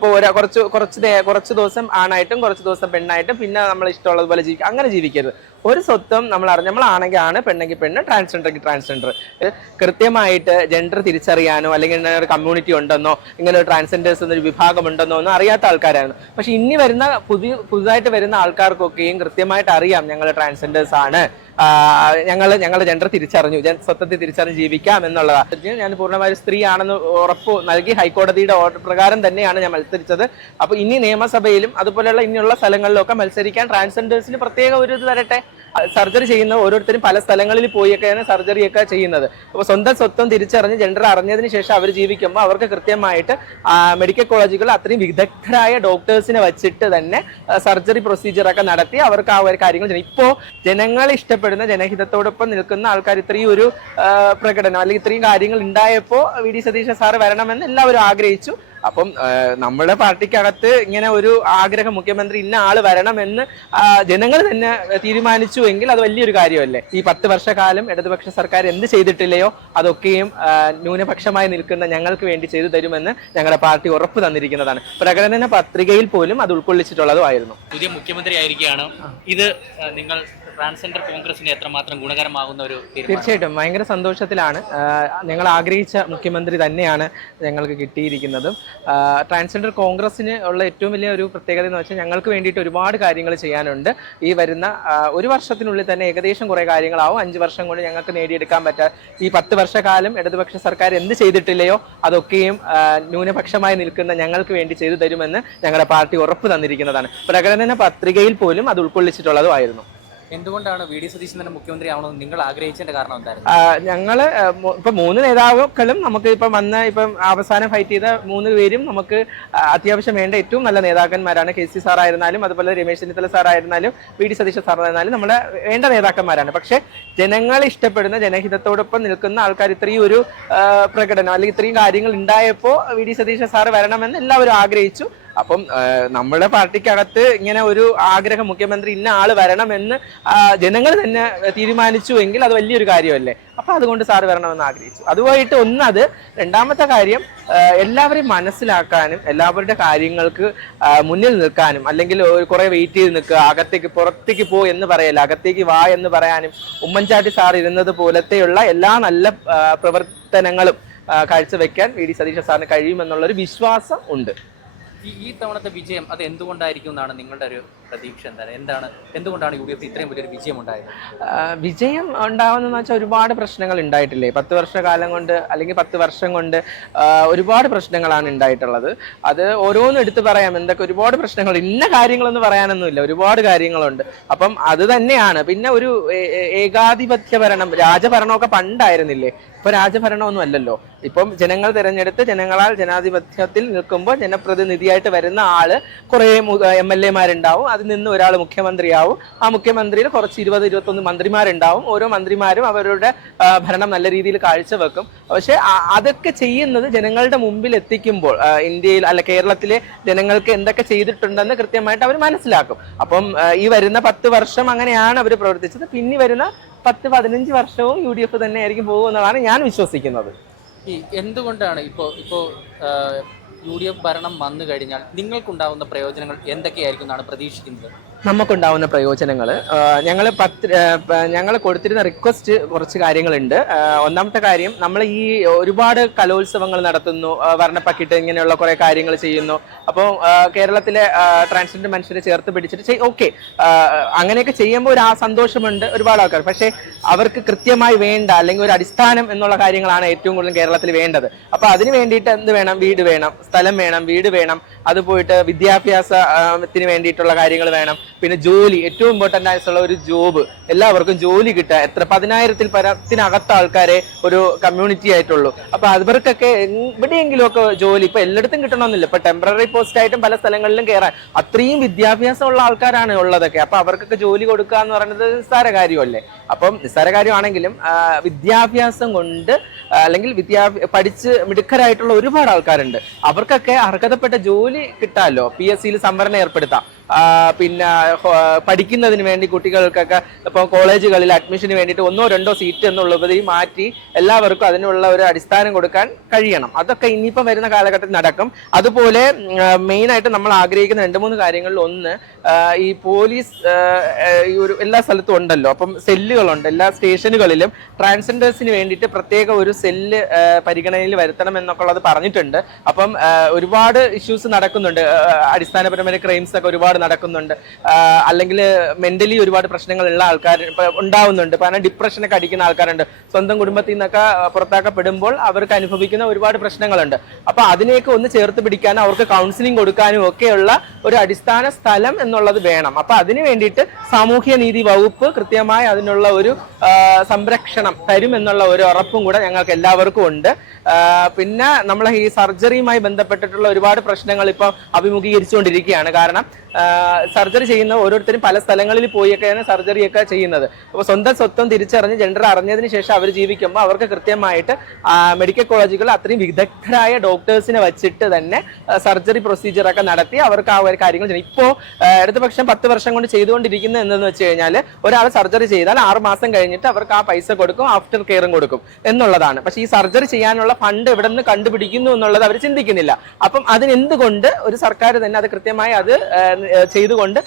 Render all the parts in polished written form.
ഇപ്പോൾ കുറച്ച് ദിവസം ആണായിട്ടും കുറച്ച് ദിവസം പെണ്ണായിട്ടും പിന്നെ നമ്മൾ ഇഷ്ടമുള്ളതുപോലെ ജീവിക്കുക, അങ്ങനെ ജീവിക്കരുത്. ഒരു സ്വത്വം നമ്മളാണെങ്കിൽ ആണ്, പെണ്ണെങ്കിൽ പെണ്ണ്, ട്രാൻസ്ജെൻഡർക്ക് ട്രാൻസ്ജെൻഡർ. കൃത്യമായിട്ട് ജെൻഡർ തിരിച്ചറിയാനോ അല്ലെങ്കിൽ ഇങ്ങനെ ഒരു കമ്മ്യൂണിറ്റി ഉണ്ടെന്നോ ഇങ്ങനെ ഒരു ട്രാൻസ്ജെൻഡേഴ്സ് എന്നൊരു വിഭാഗം ഉണ്ടെന്നോ ഒന്നും അറിയാത്ത ആൾക്കാരാണ്. പക്ഷെ ഇനി വരുന്ന പുതുതായിട്ട് വരുന്ന ആൾക്കാർക്കൊക്കെയും കൃത്യമായിട്ട് അറിയാം ഞങ്ങൾ ട്രാൻസ്ജെൻഡേഴ്സ് ആണ്, ഞങ്ങളുടെ ജെൻഡർ തിരിച്ചറിഞ്ഞു, സ്വത്വത്തെ തിരിച്ചറിഞ്ഞ് ജീവിക്കാം എന്നുള്ളതാണ്. ഞാൻ പൂർണ്ണമായും സ്ത്രീ ആണെന്ന് ഉറപ്പ് നൽകി ഹൈക്കോടതിയുടെ ഓർഡർ പ്രകാരം തന്നെയാണ് ഞാൻ മത്സരിച്ചത്. അപ്പൊ ഇനി നിയമസഭയിലും അതുപോലെയുള്ള ഇനിയുള്ള സ്ഥലങ്ങളിലൊക്കെ മത്സരിക്കാൻ ട്രാൻസ്ജെൻഡേഴ്സിന് പ്രത്യേക ഒരു ഇത് തരട്ടെ. സർജറി ചെയ്യുന്ന ഓരോരുത്തരും പല സ്ഥലങ്ങളിൽ പോയൊക്കെയാണ് സർജറിയൊക്കെ ചെയ്യുന്നത്. അപ്പോൾ സ്വന്തം സ്വത്വം തിരിച്ചറിഞ്ഞ് ജെൻഡർ അറിഞ്ഞതിന് ശേഷം അവർ ജീവിക്കുമ്പോൾ അവർക്ക് കൃത്യമായിട്ട് മെഡിക്കൽ കോളേജുകൾ അത്രയും വിദഗ്ധരായ ഡോക്ടേഴ്സിനെ വെച്ചിട്ട് തന്നെ സർജറി പ്രൊസീജിയറൊക്കെ നടത്തി അവർക്ക് ആ ഒരു കാര്യങ്ങൾ ചെയ്യും. ഇപ്പോൾ ജനങ്ങൾ ഇഷ്ടപ്പെടുന്ന ജനഹിതത്തോടൊപ്പം നിൽക്കുന്ന ആൾക്കാർ ഇത്രയും ഒരു പ്രകടനം അല്ലെങ്കിൽ ഇത്രയും കാര്യങ്ങൾ ഉണ്ടായപ്പോൾ വി.ഡി. സതീശൻ സാറ് വരണമെന്ന് എല്ലാവരും ആഗ്രഹിച്ചു. അപ്പം നമ്മുടെ പാർട്ടിക്കകത്ത് ഇങ്ങനെ ഒരു ആഗ്രഹം, മുഖ്യമന്ത്രി ഇന്ന ആള് വരണമെന്ന് ജനങ്ങൾ തന്നെ തീരുമാനിച്ചു എങ്കിൽ അത് വലിയൊരു കാര്യമല്ലേ. ഈ 10 വർഷക്കാലം ഇടതുപക്ഷ സർക്കാർ എന്ത് ചെയ്തിട്ടില്ലയോ അതൊക്കെയും ന്യൂനപക്ഷമായി നിൽക്കുന്ന ഞങ്ങൾക്ക് വേണ്ടി ചെയ്തു തരുമെന്ന് ഞങ്ങളുടെ പാർട്ടി ഉറപ്പ് തന്നിരിക്കുന്നതാണ്. പ്രകടന പത്രികയിൽ പോലും അത് ഉൾക്കൊള്ളിച്ചിട്ടുള്ളതുമായിരുന്നു. പുതിയ മുഖ്യമന്ത്രി ആയിരിക്കുകയാണ്. ഇത് നിങ്ങൾ ട്രാൻസ്ജെൻഡർ കോൺഗ്രസിന് എത്രമാത്രം ഗുണകരമാകുന്ന ഒരു തീർച്ചയായിട്ടും ഭയങ്കര സന്തോഷത്തിലാണ്. ഞങ്ങൾ ആഗ്രഹിച്ച മുഖ്യമന്ത്രി തന്നെയാണ് ഞങ്ങൾക്ക് കിട്ടിയിരിക്കുന്നതും. ട്രാൻസ്ജെൻഡർ കോൺഗ്രസിന് ഉള്ള ഏറ്റവും വലിയ ഒരു പ്രത്യേകത എന്ന് വെച്ചാൽ ഞങ്ങൾക്ക് വേണ്ടിയിട്ട് ഒരുപാട് കാര്യങ്ങൾ ചെയ്യാനുണ്ട്. ഈ വരുന്ന ഒരു വർഷത്തിനുള്ളിൽ തന്നെ ഏകദേശം കുറേ കാര്യങ്ങളാവും. 5 വർഷം കൊണ്ട് ഞങ്ങൾക്ക് നേടിയെടുക്കാൻ പറ്റാത്ത ഈ 10 വർഷക്കാലം ഇടതുപക്ഷ സർക്കാർ എന്ത് ചെയ്തിട്ടില്ലയോ അതൊക്കെയും ന്യൂനപക്ഷമായി നിൽക്കുന്ന ഞങ്ങൾക്ക് വേണ്ടി ചെയ്തു തരുമെന്ന് ഞങ്ങളുടെ പാർട്ടി ഉറപ്പ് തന്നിരിക്കുന്നതാണ്. പ്രകടന പത്രികയിൽ പോലും അത് ഉൾക്കൊള്ളിച്ചിട്ടുള്ളതുമായിരുന്നു. എന്തുകൊണ്ടാണ് വി.ഡി. സതീശൻ തന്നെ മുഖ്യമന്ത്രി ആവണമെന്ന് നിങ്ങൾ ആഗ്രഹിച്ചതിന്റെ കാരണം എന്തായിരുന്നു? ഞങ്ങള് ഇപ്പൊ 3 നേതാക്കളും നമുക്ക് ഇപ്പം അവസാനം ഫൈറ്റ് ചെയ്ത 3 പേരും നമുക്ക് അത്യാവശ്യം വേണ്ട ഏറ്റവും നല്ല നേതാക്കന്മാരാണ്. കെ.സി. സാറായിരുന്നാലും അതുപോലെ രമേശ് ചെന്നിത്തല സാറായിരുന്നാലും വി.ഡി. സതീശൻ സാറായിരുന്നാലും നമ്മളെ വേണ്ട നേതാക്കന്മാരാണ്. പക്ഷെ ജനങ്ങൾ ഇഷ്ടപ്പെടുന്ന ജനഹിതത്തോടൊപ്പം നിൽക്കുന്ന ആൾക്കാർ ഇത്രയും ഒരു പ്രകടനം അല്ലെങ്കിൽ ഇത്രയും കാര്യങ്ങൾ ഉണ്ടായപ്പോൾ വി.ഡി. സതീശൻ സാറ് വരണമെന്ന് എല്ലാവരും ആഗ്രഹിച്ചു. അപ്പം നമ്മുടെ പാർട്ടിക്കകത്ത് ഇങ്ങനെ ഒരു ആഗ്രഹം, മുഖ്യമന്ത്രി ഇന്ന ആള് വരണമെന്ന് ജനങ്ങൾ തന്നെ തീരുമാനിച്ചു എങ്കിൽ അത് വലിയൊരു കാര്യമല്ലേ. അപ്പൊ അതുകൊണ്ട് സാറ് വരണമെന്ന് ആഗ്രഹിച്ചു. അതുമായിട്ട് ഒന്നത്. രണ്ടാമത്തെ കാര്യം, എല്ലാവരെയും മനസ്സിലാക്കാനും എല്ലാവരുടെ കാര്യങ്ങൾക്ക് മുന്നിൽ നിൽക്കാനും, അല്ലെങ്കിൽ കുറെ വെയിറ്റ് ചെയ്ത് നിൽക്കുക, പുറത്തേക്ക് പോ എന്ന് പറയല്ല, അകത്തേക്ക് വാ എന്ന് പറയാനും ഉമ്മൻചാണ്ടി സാർ ഇരുന്നത് പോലത്തെയുള്ള എല്ലാ നല്ല പ്രവർത്തനങ്ങളും കാഴ്ചവെക്കാൻ വി.ഡി. സതീശൻ സാറിന് കഴിയുമെന്നുള്ളൊരു വിശ്വാസം ഉണ്ട്. ഈ തവണത്തെ വിജയം അത് എന്തുകൊണ്ടായിരിക്കും എന്നാണ് നിങ്ങളുടെ ഒരു പ്രതീക്ഷ? എന്തുകൊണ്ടാണ് യു.ഡി.എഫ് ഇത്രയും വലിയൊരു വിജയം ഉണ്ടായത്? വിജയം ഉണ്ടാവുന്നതെന്ന് വെച്ചാൽ ഒരുപാട് പ്രശ്നങ്ങൾ ഉണ്ടായിട്ടില്ലേ 10 വർഷക്കാലം കൊണ്ട്, അല്ലെങ്കിൽ 10 വർഷം കൊണ്ട് ഒരുപാട് പ്രശ്നങ്ങളാണ് ഉണ്ടായിട്ടുള്ളത്. അത് ഓരോന്നും എടുത്തു പറയാം. എന്തൊക്കെ ഒരുപാട് പ്രശ്നങ്ങൾ, ഇന്ന കാര്യങ്ങളൊന്നും പറയാനൊന്നുമില്ല, ഒരുപാട് കാര്യങ്ങളുണ്ട്. അപ്പം അത് തന്നെയാണ്. പിന്നെ ഒരു ഏകാധിപത്യ ഭരണം, രാജഭരണമൊക്കെ പണ്ടായിരുന്നില്ലേ, ഇപ്പൊ രാജഭരണമൊന്നും അല്ലല്ലോ. ഇപ്പം ജനങ്ങൾ തിരഞ്ഞെടുത്ത് ജനങ്ങളാൽ ജനാധിപത്യത്തിൽ നിൽക്കുമ്പോൾ ജനപ്രതിനിധിയായിട്ട് വരുന്ന ആള് കുറെ MLA-മാരുണ്ടാവും. അതിൽ നിന്ന് ഒരാൾ മുഖ്യമന്ത്രിയാവും. ആ മുഖ്യമന്ത്രിയിൽ കുറച്ച് 20-21 മന്ത്രിമാരുണ്ടാവും. ഓരോ മന്ത്രിമാരും അവരുടെ ഭരണം നല്ല രീതിയിൽ കാഴ്ചവെക്കും. പക്ഷെ അതൊക്കെ ചെയ്യുന്നത് ജനങ്ങളുടെ മുമ്പിൽ എത്തിക്കുമ്പോൾ ഇന്ത്യയിൽ അല്ല കേരളത്തിലെ ജനങ്ങൾക്ക് എന്തൊക്കെ ചെയ്തിട്ടുണ്ടെന്ന് കൃത്യമായിട്ട് അവർ മനസ്സിലാക്കും. അപ്പം ഈ വരുന്ന 10 വർഷം അങ്ങനെയാണ് അവർ പ്രവർത്തിച്ചത്. പിന്നെ വരുന്ന 10-15 വർഷവും UDF തന്നെയായിരിക്കും പോകുമെന്നാണ് ഞാൻ വിശ്വസിക്കുന്നത്. എന്തുകൊണ്ടാണ് ഇപ്പോ UDF ഭരണം വന്നു കഴിഞ്ഞാൽ നിങ്ങൾക്കുണ്ടാവുന്ന പ്രയോജനങ്ങൾ എന്തൊക്കെയായിരിക്കും എന്നാണ് പ്രതീക്ഷിക്കുന്നത്? നമുക്കുണ്ടാവുന്ന പ്രയോജനങ്ങൾ, ഞങ്ങൾ കൊടുത്തിരുന്ന റിക്വസ്റ്റ് കുറച്ച് കാര്യങ്ങളുണ്ട്. ഒന്നാമത്തെ കാര്യം, നമ്മൾ ഈ ഒരുപാട് കലോത്സവങ്ങൾ നടത്തുന്നു, വർണ്ണപ്പക്കിട്ട് ഇങ്ങനെയുള്ള കുറെ കാര്യങ്ങൾ ചെയ്യുന്നു. അപ്പോൾ കേരളത്തിലെ ട്രാൻസ്ജെൻഡർ മനുഷ്യരെ ചേർത്ത് പിടിച്ചിട്ട് ഓക്കെ, അങ്ങനെയൊക്കെ ചെയ്യുമ്പോൾ ഒരു സന്തോഷമുണ്ട് ഒരുപാട് ആൾക്കാർ. പക്ഷേ അവർക്ക് കൃത്യമായി വേണ്ട അല്ലെങ്കിൽ ഒരു അടിസ്ഥാനം എന്നുള്ള കാര്യങ്ങളാണ് ഏറ്റവും കൂടുതൽ കേരളത്തിൽ വേണ്ടത്. അപ്പൊ അതിന് വേണ്ടിയിട്ട് എന്ത് വേണം? വീട് വേണം, സ്ഥലം വേണം, വീട് വേണം. അത് പോയിട്ട് വിദ്യാഭ്യാസത്തിന് വേണ്ടിയിട്ടുള്ള കാര്യങ്ങൾ വേണം. പിന്നെ ജോലി, ഏറ്റവും ഇമ്പോർട്ടൻ്റ് ആയിട്ടുള്ള ഒരു ജോബ്, എല്ലാവർക്കും ജോലി കിട്ടുക. 10,000-ൽ ആൾക്കാരെ ഒരു കമ്മ്യൂണിറ്റി ആയിട്ടുള്ളൂ. അപ്പൊ അവർക്കൊക്കെ എവിടെയെങ്കിലും ഒക്കെ ജോലി, ഇപ്പൊ എല്ലായിടത്തും കിട്ടണമെന്നില്ല. ഇപ്പൊ ടെമ്പററി പോസ്റ്റ് ആയിട്ടും പല സ്ഥലങ്ങളിലും കയറാൻ അത്രയും വിദ്യാഭ്യാസമുള്ള ആൾക്കാരാണ് ഉള്ളതൊക്കെ. അപ്പൊ അവർക്കൊക്കെ ജോലി കൊടുക്കുക എന്ന് പറയുന്നത് നിസ്സാര കാര്യമല്ലേ. അപ്പം നിസ്സാര കാര്യമാണെങ്കിലും വിദ്യാഭ്യാസം കൊണ്ട് അല്ലെങ്കിൽ പഠിച്ച് മിടുക്കരായിട്ടുള്ള ഒരുപാട് ആൾക്കാരുണ്ട്. അവർക്കൊക്കെ അർഹതപ്പെട്ട ജോലി കിട്ടാമല്ലോ. PSC സംവരണം ഏർപ്പെടുത്താം. പിന്നെ പഠിക്കുന്നതിന് വേണ്ടി കുട്ടികൾക്കൊക്കെ ഇപ്പോൾ കോളേജുകളിൽ അഡ്മിഷന് വേണ്ടിയിട്ട് 1-2 സീറ്റ് എന്നുള്ളതിൽ മാറ്റി എല്ലാവർക്കും അതിനുള്ള ഒരു അടിസ്ഥാനം കൊടുക്കാൻ കഴിയണം. അതൊക്കെ ഇനിയിപ്പം വരുന്ന കാലഘട്ടത്തിൽ നടക്കും. അതുപോലെ മെയിനായിട്ട് നമ്മൾ ആഗ്രഹിക്കുന്ന 2-3 കാര്യങ്ങളിൽ ഒന്ന്, ഈ പോലീസ് ഈ ഒരു എല്ലാ സ്ഥലത്തും ഉണ്ടല്ലോ, അപ്പം സെല്ലുകളുണ്ട് എല്ലാ സ്റ്റേഷനുകളിലും. ട്രാൻസ്ജെൻഡേഴ്സിന് വേണ്ടിയിട്ട് പ്രത്യേക ഒരു സെല്ല് പരിഗണനയിൽ വരുത്തണം എന്നൊക്കെ ഉള്ളത് പറഞ്ഞിട്ടുണ്ട്. അപ്പം ഒരുപാട് ഇഷ്യൂസ് നടക്കുന്നുണ്ട്. അടിസ്ഥാനപരമായ ക്രൈംസ് ഒക്കെ ഒരുപാട് നടക്കുന്നുണ്ട്. അല്ലെങ്കിൽ മെന്റലി ഒരുപാട് പ്രശ്നങ്ങളുള്ള ആൾക്കാർ ഉണ്ടാവുന്നുണ്ട്. കാരണം ഡിപ്രഷനൊക്കെ അടിക്കുന്ന ആൾക്കാരുണ്ട്. സ്വന്തം കുടുംബത്തിൽ നിന്നൊക്കെ പുറത്താക്കപ്പെടുമ്പോൾ അവർക്ക് അനുഭവിക്കുന്ന ഒരുപാട് പ്രശ്നങ്ങളുണ്ട്. അപ്പൊ അതിനെയൊക്കെ ഒന്ന് ചേർത്ത് പിടിക്കാനും അവർക്ക് കൗൺസിലിംഗ് കൊടുക്കാനും ഒക്കെയുള്ള ഒരു അടിസ്ഥാന സ്ഥലം എന്നുള്ളത് വേണം. അപ്പൊ അതിന് വേണ്ടിയിട്ട് സാമൂഹ്യ നീതി വകുപ്പ് കൃത്യമായി അതിനുള്ള ഒരു സംരക്ഷണം തരും എന്നുള്ള ഒരു ഉറപ്പും കൂടെ ഞങ്ങൾക്ക് എല്ലാവർക്കും ഉണ്ട്. പിന്നെ നമ്മൾ ഈ സർജറിയുമായി ബന്ധപ്പെട്ടിട്ടുള്ള ഒരുപാട് പ്രശ്നങ്ങൾ ഇപ്പോൾ അഭിമുഖീകരിച്ചുകൊണ്ടിരിക്കുകയാണ്. കാരണം സർജറി ചെയ്യുന്ന ഓരോരുത്തരും പല സ്ഥലങ്ങളിൽ പോയൊക്കെയാണ് സർജറിയൊക്കെ ചെയ്യുന്നത്. അപ്പോൾ സ്വന്തം സ്വത്വം തിരിച്ചറിഞ്ഞ് ജെൻഡർ അറിഞ്ഞതിന് ശേഷം അവർ ജീവിക്കുമ്പോൾ അവർക്ക് കൃത്യമായിട്ട് മെഡിക്കൽ കോളേജുകൾ അത്രയും വിദഗ്ധരായ ഡോക്ടേഴ്സിനെ വെച്ചിട്ട് തന്നെ സർജറി പ്രൊസീജിയറൊക്കെ നടത്തി അവർക്ക് ആ ഒരു കാര്യങ്ങൾ ചെയ്യണം. ഇപ്പോൾ അടുത്ത പക്ഷം 10 വർഷം കൊണ്ട് ചെയ്തുകൊണ്ടിരിക്കുന്നത് എന്തെന്ന് വെച്ച് കഴിഞ്ഞാൽ, ഒരാൾ സർജറി ചെയ്താൽ 6 മാസം കഴിഞ്ഞിട്ട് അവർക്ക് ആ പൈസ കൊടുക്കും, ആഫ്റ്റർ കെയറും കൊടുക്കും എന്നുള്ളതാണ്. പക്ഷേ ഈ സർജറി ചെയ്യാനുള്ള ഫണ്ട് എവിടെ നിന്ന് കണ്ടുപിടിക്കുന്നു എന്നുള്ളത് അവർ ചിന്തിക്കുന്നില്ല. അപ്പം അതിനെന്തുകൊണ്ട് ഒരു സർക്കാർ തന്നെ അത് കൃത്യമായി അത് ചെയ്തുകൊണ്ട്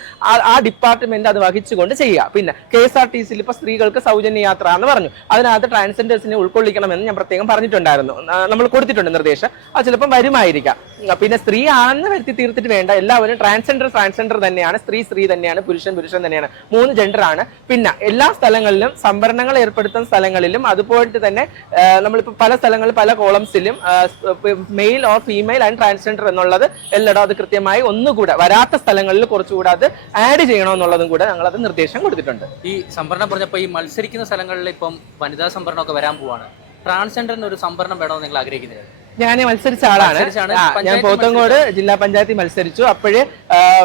ആ ഡിപ്പാർട്ട്മെന്റ് അത് വഹിച്ചുകൊണ്ട് ചെയ്യുക. പിന്നെ KSRTC ഇപ്പൊ സ്ത്രീകൾക്ക് സൗജന്യ യാത്ര എന്ന് പറഞ്ഞു. അതിനകത്ത് ട്രാൻസ്ജെൻഡേഴ്സിനെ ഉൾക്കൊള്ളിക്കണമെന്ന് ഞാൻ പ്രത്യേകം പറഞ്ഞിട്ടുണ്ടായിരുന്നു. നമ്മൾ കൊടുത്തിട്ടുണ്ട് നിർദ്ദേശം. അത് ചിലപ്പം വരുമായിരിക്കാം. പിന്നെ സ്ത്രീ ആണെന്ന് വരുത്തി തീർത്തിട്ട് വേണ്ട, എല്ലാവരും ട്രാൻസ്ജെൻഡർ തന്നെയാണ്, സ്ത്രീ തന്നെയാണ്, പുരുഷൻ തന്നെയാണ്, 3 ജെൻഡർ ആണ്. പിന്നെ എല്ലാ സ്ഥലങ്ങളിലും സംവരണങ്ങൾ ഏർപ്പെടുത്തുന്ന സ്ഥലങ്ങളിലും അതുപോലെ തന്നെ നമ്മളിപ്പോൾ പല സ്ഥലങ്ങളിൽ പല കോളംസിലും male or female and transgender എന്നുള്ളത് എല്ലായിടും അത് കൃത്യമായി ഒന്നുകൂടെ വരാത്ത സ്ഥലങ്ങളിൽ കുറച്ചുകൂടെ അത് ആഡ് ചെയ്യണമെന്നുള്ളതും കൂടെ ഞങ്ങൾ അത് നിർദ്ദേശം കൊടുത്തിട്ടുണ്ട്. ഈ സംവരണം പറഞ്ഞപ്പോൾ ഈ മത്സരിക്കുന്ന സ്ഥലങ്ങളിൽ ഇപ്പം വനിതാ സംവരണമൊക്കെ വരാൻ പോവാണ്. ട്രാൻസ്ജെൻഡറിന് ഒരു സംവരണം വേണമെന്ന് നിങ്ങൾ ആഗ്രഹിക്കുന്നത്? ഞാൻ മത്സരിച്ച ആളാണ്. ഞാൻ പോത്തങ്കോട് ജില്ലാ പഞ്ചായത്തിൽ മത്സരിച്ചു. അപ്പോഴേ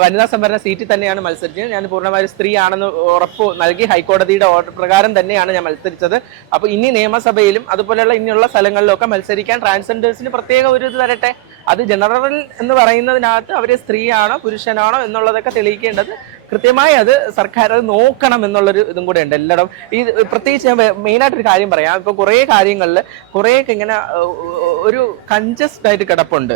വനിതാ സംവരണ സീറ്റിൽ തന്നെയാണ് മത്സരിച്ചത്. ഞാൻ പൂർണ്ണമായും സ്ത്രീ ആണെന്ന് ഉറപ്പ് നൽകി ഹൈക്കോടതിയുടെ ഓർഡർ പ്രകാരം തന്നെയാണ് ഞാൻ മത്സരിച്ചത്. അപ്പൊ ഇനി നിയമസഭയിലും അതുപോലെയുള്ള ഇനിയുള്ള സ്ഥലങ്ങളിലൊക്കെ മത്സരിക്കാൻ ട്രാൻസ്ജെൻഡേഴ്സിന് പ്രത്യേക ഒരു ഇത് തരട്ടെ. അത് ജനറൽ എന്ന് പറയുന്നതിനകത്ത് അവര് സ്ത്രീയാണോ പുരുഷനാണോ എന്നുള്ളതൊക്കെ തെളിയിക്കേണ്ടത് കൃത്യമായി അത് സർക്കാർ അത് നോക്കണം എന്നുള്ളൊരു ഇതും കൂടെ ഉണ്ട് എല്ലായിടും. ഈ പ്രത്യേകിച്ച് ഞാൻ മെയിനായിട്ടൊരു കാര്യം പറയാം. ഇപ്പൊ കുറേ കാര്യങ്ങളിൽ കുറേയൊക്കെ ഇങ്ങനെ ഒരു കൺജസ്റ്റ് ആയിട്ട് കിടപ്പുണ്ട്.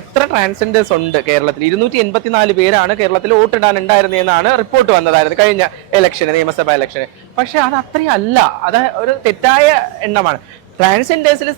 എത്ര ട്രാൻസ്ജെൻഡേഴ്സ് ഉണ്ട് കേരളത്തിൽ? 284 പേരാണ് കേരളത്തിൽ വോട്ടിടാൻ ഉണ്ടായിരുന്നതെന്നാണ് റിപ്പോർട്ട് വന്നതായിരുന്നു കഴിഞ്ഞ ഇലക്ഷന്, നിയമസഭാ ഇലക്ഷന്. പക്ഷെ അത് അത്രയും അല്ല, അത് ഒരു തെറ്റായ എണ്ണമാണ്. ട്രാൻസ്ജെൻഡേഴ്സിൽ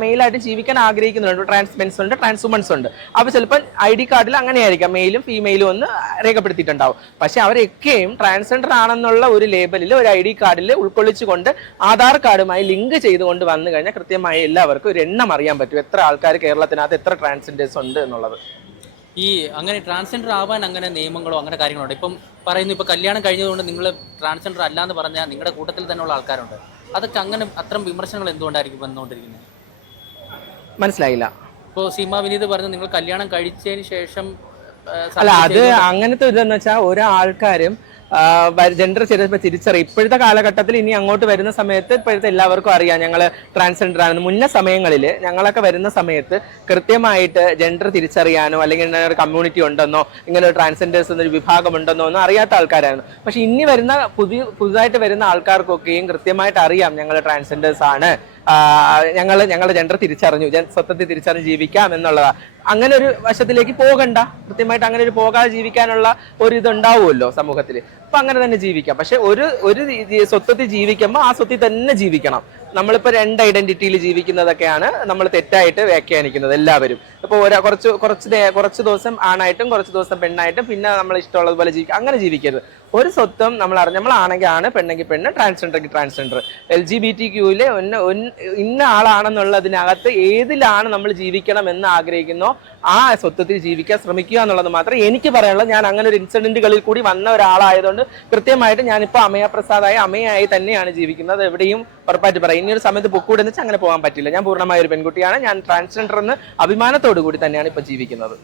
മെയിലായിട്ടും ജീവിക്കാൻ ആഗ്രഹിക്കുന്നുണ്ട്. ട്രാൻസ് മെൻസ് ഉണ്ട്, ട്രാൻസ് വുമൻസ് ഉണ്ട്. അപ്പൊ ചിലപ്പോൾ ID കാർഡിൽ അങ്ങനെയായിരിക്കാം, മെയിലും ഫീമെയിലും ഒന്ന് രേഖപ്പെടുത്തിയിട്ടുണ്ടാവും. പക്ഷെ അവരൊക്കെയും ട്രാൻസ്ജെൻഡർ ആണെന്നുള്ള ഒരു ലേബലിൽ ഒരു ID കാർഡിൽ ഉൾക്കൊള്ളിച്ചുകൊണ്ട് ആധാർ കാർഡുമായി ലിങ്ക് ചെയ്തുകൊണ്ട് വന്നു കഴിഞ്ഞാൽ കൃത്യമായി എല്ലാവർക്കും ഒരു എണ്ണം അറിയാൻ പറ്റും എത്ര ആൾക്കാർ കേരളത്തിനകത്ത് എത്ര ട്രാൻസ്ജെൻഡേഴ്സ് ഉണ്ട് എന്നുള്ളത്. ഈ അങ്ങനെ ട്രാൻസ്ജെൻഡർ ആവാൻ അങ്ങനെ നിയമങ്ങളോ അങ്ങനെ കാര്യങ്ങളുണ്ട്? ഇപ്പം പറയുന്നു, ഇപ്പൊ കല്യാണം കഴിഞ്ഞതുകൊണ്ട് നിങ്ങൾ ട്രാൻസ്ജെൻഡർ അല്ല എന്ന് പറഞ്ഞാൽ നിങ്ങളുടെ കൂട്ടത്തിൽ തന്നെയുള്ള ആൾക്കാരുണ്ട്. അതൊക്കെ അങ്ങനെ അത്തരം വിമർശനങ്ങൾ എന്തുകൊണ്ടായിരിക്കും വന്നുകൊണ്ടിരിക്കുന്നത്? മനസ്സിലായില്ല. ഇപ്പോൾ സീമ വിനീത് പറഞ്ഞു നിങ്ങൾ കല്യാണം കഴിച്ചതിന് ശേഷം അല്ല, അത് അങ്ങനത്തെ ഇതെന്ന് വെച്ചാൽ ഓരോ ആൾക്കാരും ജെൻഡർ തിരിച്ചറിയും. ഇപ്പോഴത്തെ കാലഘട്ടത്തിൽ ഇനി അങ്ങോട്ട് വരുന്ന സമയത്ത് ഇപ്പോഴത്തെ എല്ലാവർക്കും അറിയാം ഞങ്ങൾ ട്രാൻസ്ജെൻഡർ ആണെന്ന്. മുന്നേ സമയങ്ങളിൽ ഞങ്ങളൊക്കെ വരുന്ന സമയത്ത് കൃത്യമായിട്ട് ജെൻഡർ തിരിച്ചറിയാനോ അല്ലെങ്കിൽ ഇങ്ങനെ ഒരു കമ്മ്യൂണിറ്റി ഉണ്ടെന്നോ ഇങ്ങനെ ഒരു ട്രാൻസ്ജെൻഡേഴ്സ് എന്നൊരു വിഭാഗം ഉണ്ടെന്നോ ഒന്നും അറിയാത്ത ആൾക്കാരായിരുന്നു. പക്ഷെ ഇനി വരുന്ന പുതുതായിട്ട് വരുന്ന ആൾക്കാർക്കൊക്കെയും കൃത്യമായിട്ട് അറിയാം ഞങ്ങൾ ട്രാൻസ്ജെൻഡേഴ്സ് ആണ്, ഞങ്ങളുടെ ജെൻഡർ തിരിച്ചറിഞ്ഞു, സ്വത്വത്തെ തിരിച്ചറിഞ്ഞ് ജീവിക്കാം എന്നുള്ളതാണ്. അങ്ങനെ ഒരു വശത്തിലേക്ക് പോകണ്ട, കൃത്യമായിട്ട് അങ്ങനെ ഒരു പോകാതെ ജീവിക്കാനുള്ള ഒരു ഇതുണ്ടാവുമല്ലോ സമൂഹത്തിൽ. അപ്പൊ അങ്ങനെ തന്നെ ജീവിക്കാം. പക്ഷെ ഒരു സ്വത്വത്തിൽ ജീവിക്കുമ്പോൾ ആ സ്വത്തിൽ തന്നെ ജീവിക്കണം. നമ്മളിപ്പോൾ 2 ഐഡന്റിറ്റിയിൽ ജീവിക്കുന്നതൊക്കെയാണ് നമ്മൾ തെറ്റായിട്ട് വ്യാഖ്യാനിക്കുന്നത് എല്ലാവരും. ഇപ്പോൾ കുറച്ച് ദിവസം ആണായിട്ടും കുറച്ച് ദിവസം പെണ്ണായിട്ടും പിന്നെ നമ്മൾ ഇഷ്ടമുള്ളതുപോലെ ജീവിക്കാം. അങ്ങനെ ജീവിക്കരുത്. ഒരു സ്വത്വം നമ്മളാണെങ്കിൽ ആണ്, പെണ്ണെങ്കിൽ പെണ്ണ്, ട്രാൻസ്ജെൻഡർ ട്രാൻസ്ജെൻഡർ. LGBTQയിലെ ഇന്ന ആളാണെന്നുള്ളതിനകത്ത് ഏതിലാണ് നമ്മൾ ജീവിക്കണം എന്ന് ആഗ്രഹിക്കുന്നോ ആ സ്വത്വത്തിൽ ജീവിക്കാൻ ശ്രമിക്കുക എന്നുള്ളത് മാത്രമേ എനിക്ക് പറയാനുള്ളത്. ഞാൻ അങ്ങനെ ഒരു ഇൻസിഡന്റുകളിൽ കൂടി വന്ന ഒരാളായതുകൊണ്ട് കൃത്യമായിട്ട് ഞാനിപ്പോൾ അമ്മയായി തന്നെയാണ് ജീവിക്കുന്നത്. എവിടെയും ഉറപ്പായിട്ട് പറയും. ഇനി ഒരു സമയത്ത് പൊക്കൂടെന്ന് വെച്ചാൽ അങ്ങനെ പോകാൻ പറ്റില്ല. ഞാൻ പൂർണ്ണമായ ഒരു പെൺകുട്ടിയാണ്. ഞാൻ ട്രാൻസ്ജെൻഡർ എന്ന് അഭിമാനത്തോടു കൂടി തന്നെയാണ് ഇപ്പൊ ജീവിക്കുന്നത്.